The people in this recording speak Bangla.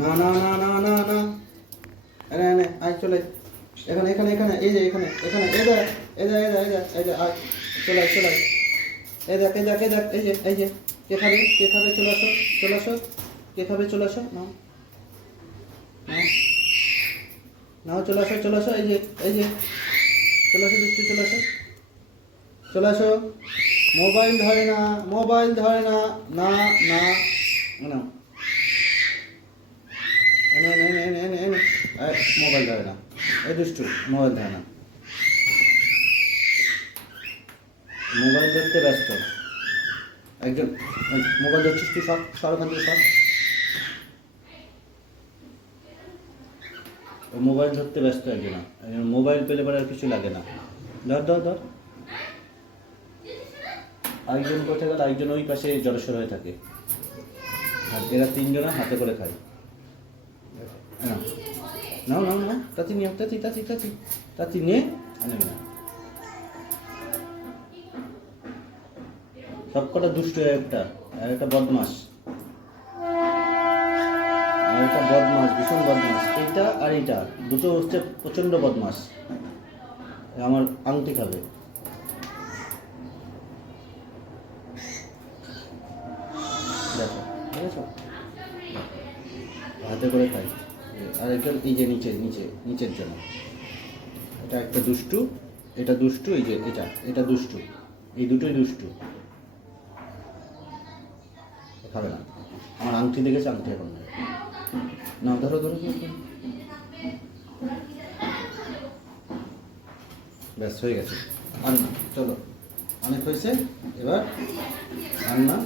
না না না না না না। এনে এনে আয় চলে এখানে এখানে এখানে এই যে এখানে এখানে এই দেখ এই যে এই যে এই যে এই যে আয়। চলে আয়, চলে। এই দেখ এই দেখ এই দেখ এই যে এই যে কে খাবে চলে আসো চলে আসো। কে খাবে চলে আসো নাও। নাও। চলে আসো চলে আসো এই যে এই যে। চলে আসো দুষ্টু চলে আসো। চলে আসো। মোবাইল ধরে না মোবাইল ধরে না না না না মোবাইল ধরে না। এই দুষ্টু, মোবাইল ধরে না। মোবাইল ধরতে ব্যস্ত। একজন, মোবাইল ধরছিস তুই সব সর ওখান থেকে সব? মোবাইল ধরতে ব্যস্ত একজন একজন মোবাইল পেলে পরে আর কিছু লাগে না। ধর ধর ধর। আরেকজন কোথায় গেল? আরেকজন ওই পাশে জড়সড় হয়ে থাকে। আর এরা তিনজনা হাতে করে খায়। নাও নাও নাও নাও তাতি নিয়ে, তাতি তাতি তাতি তাতি নে নেবে না। সব কটা দুষ্ট একটা, আর একটা বদমাস। আর একটা বদমাস, ভীষণ বদমাস। এইটা আর এইটা, দুটো হচ্ছে প্রচণ্ড বদমাস। আমার আংটি খাবে। দেখো, দেখেছ? হাতে করে খাই। আর এটা এই যে নিচে নিচে নিচের জন্য। এটা একটা দুষ্টু এটা দুষ্টু এই যে এটা এটা দুষ্টু এই দুটোই দুষ্টু। খাবে না। আমার আংটি দেখেছে? আংটি এখন। না ধরো ধরো ধরো, ধরো। ব্যাস হয়ে গেছে। আর চলো। অনেক হয়েছে? এবার আর না